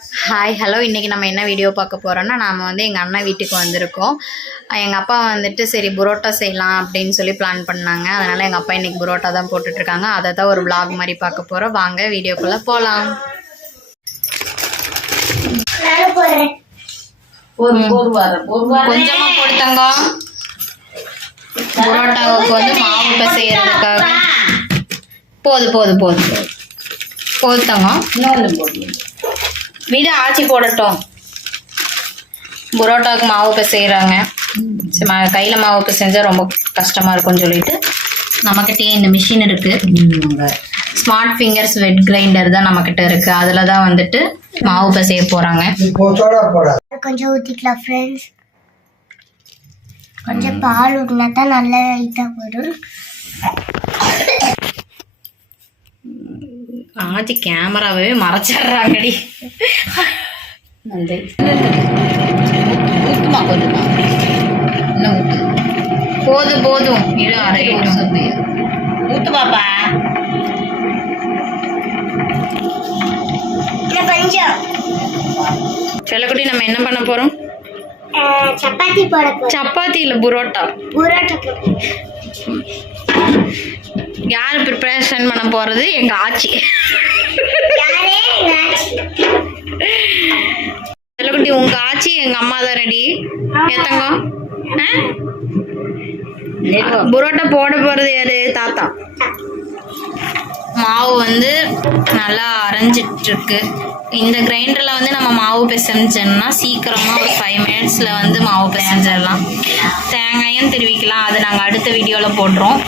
Hi hello இன்றைக்கி நம்ம என்ன வீடியோ பார்க்க போகிறோன்னா நாம் வந்து எங்கள் அண்ணன் வீட்டுக்கு வந்திருக்கோம். எங்கள் அப்பா வந்துட்டு சரி புரோட்டா செய்யலாம் அப்படின்னு சொல்லி பிளான் பண்ணாங்க. அதனால் எங்கள் அப்பா இன்றைக்கி புரோட்டா தான் போட்டுட்ருக்காங்க. அதை தான் ஒரு vlog மாதிரி பார்க்க போகிறோம் வாங்க வீடியோக்குள்ளே போகலாம் கொஞ்சமாக போட்டுத்தங்க புரோட்டாவுக்கு வந்து மாவு பிசையறதுக்காக போது போது போது. போதுத்தங்க. இன்னொன்று போட்டு வீடு ஆச்சி போடட்டும். புரோட்டாவுக்கு மாவு பிசைகிறாங்க கையில் மாவு பிசைஞ்சால் ரொம்ப கஷ்டமாக இருக்கும்னு சொல்லிட்டு நம்மக்கிட்டே இந்த மிஷின் இருக்குது ஸ்மார்ட் ஃபிங்கர்ஸ் வெட் கிரைண்டர் தான் நம்மக்கிட்ட இருக்குது அதில் தான் வந்துட்டு மாவு பிசைய போகிறாங்க கொஞ்சம் ஊற்றிக்கலாம் ஃப்ரெண்ட்ஸ் கொஞ்சம் பால் ஊற்றினா தான் நல்லா இதாக வரும். ஆச்சி கேமராவே மறைச்சிட்றாங்கடி நன்றி ஊற்றுமா கொஞ்சமா இன்னும் ஊற்று போதும் போதும் இரு அரையிட்டும் ஊற்று பாப்பா செல்லக்குட்டி நம்ம என்ன பண்ண போகிறோம் அஹ், சப்பாத்தி போட சப்பாத்தி இல்லை புரோட்டா புரோட்டா யார் ப்ரிப்பரேஷன் பண்ண போகிறது எங்கள் ஆச்சி. செல்லக்குட்டி உங்கள் ஆச்சி எங்கள் அம்மா தான் ரெடி ஏத்தங்க புரோட்டா போட போகிறது யாரு? தாத்தா. மாவு வந்து நல்லா அரைஞ்சிட்டு இருக்கு இந்த கிரைண்டரில் வந்து நம்ம மாவு பிசைஞ்சோம்னா சீக்கிரமாக ஒரு ஃபைவ் மினிட்ஸில் வந்து மாவு பிசைஞ்சிடலாம். தேங்காயும் திருவிக்கலாம். அது நாங்கள் அடுத்த வீடியோவில் போடுறோம்.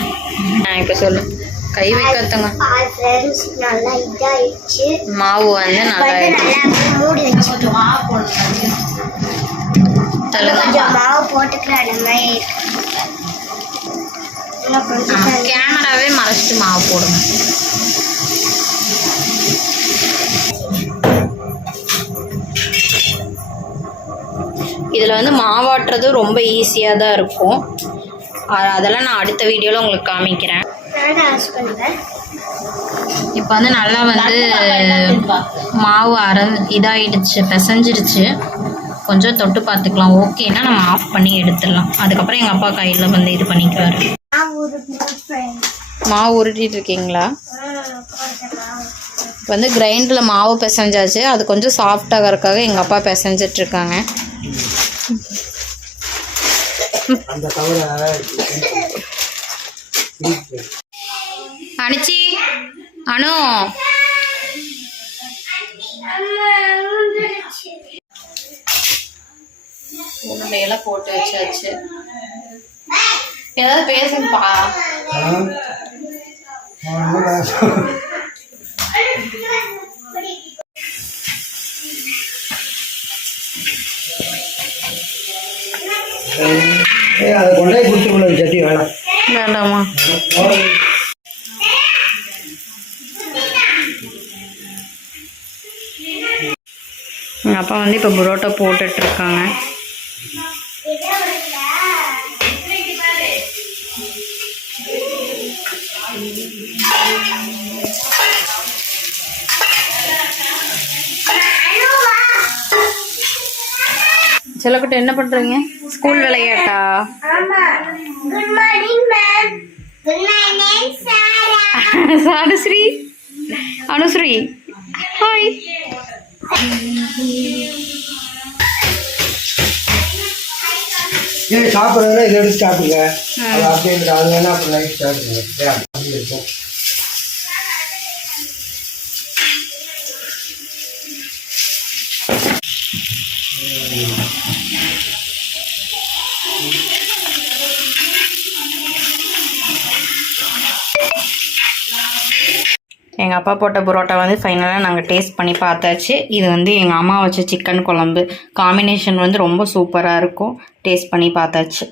இப்போ சொல்லு. கை வைக்காதங்க மாவு வந்து நல்லா மாவு தண்ணி. கேமராவே மறைச்சிட்டு மாவு போடுங்க. இதில் வந்து மாவாட்டுறது ரொம்ப ஈஸியாக தான் இருக்கும். அதெல்லாம் நான் அடுத்த வீடியோவில் உங்களுக்கு காமிக்கிறேன். இப்போ வந்து நல்லா வந்து மாவு அரை இதாயிடுச்சு பிசைஞ்சிடுச்சு கொஞ்சம் தொட்டு பார்த்துக்கலாம். ஓகேன்னா நம்ம ஆஃப் பண்ணி எடுத்துடலாம். அதுக்கப்புறம் எங்கள் அப்பா கையில் வந்து இது பண்ணிக்குவார். மாவு உருட்டிட்டு இருக்கீங்களா? இப்போ வந்து கிரைண்டரில் மாவு பிசைஞ்சாச்சு. அது கொஞ்சம் சாஃப்டாகிறதுக்காக எங்கள் அப்பா பிசைஞ்சிட்டு இருக்காங்க அனுச்சி அனு. உருண்டையெல்லாம் போட்டு வச்சாச்சு. ஏதாவது பேசுங்கப்பா அதை கொண்டே போய் கொடுத்து கொண்டு சட்டி வேணாம். வேண்டாமா எங்கள் அப்பா வந்து இப்போ புரோட்டா போட்டுட்டு செல்லக்குட்டி என்ன பண்ணுறீங்க ஸ்கூல் விளையாட்டா? ஆமா. Good morning ma'am good morning சாரா அனுஸ்ரீ அனுஸ்ரீ. ஹாய் ஏய் சாப்பிட்றதுனா இதை எடுத்து சாப்பிடுங்க. அது அப்படியே. அது வேணா அப்புறம் நைட் சாப்பிடுங்க. ஏன், அப்படி இருக்கும். எங்கள் அப்பா போட்ட புரோட்டா வந்து ஃபைனலாக நாங்கள் டேஸ்ட் பண்ணி பார்த்தாச்சு. இது வந்து எங்கள் அம்மா வச்ச சிக்கன் குழம்பு. காம்பினேஷன் வந்து ரொம்ப சூப்பராக இருக்கும். டேஸ்ட் பண்ணி பார்த்தாச்சு.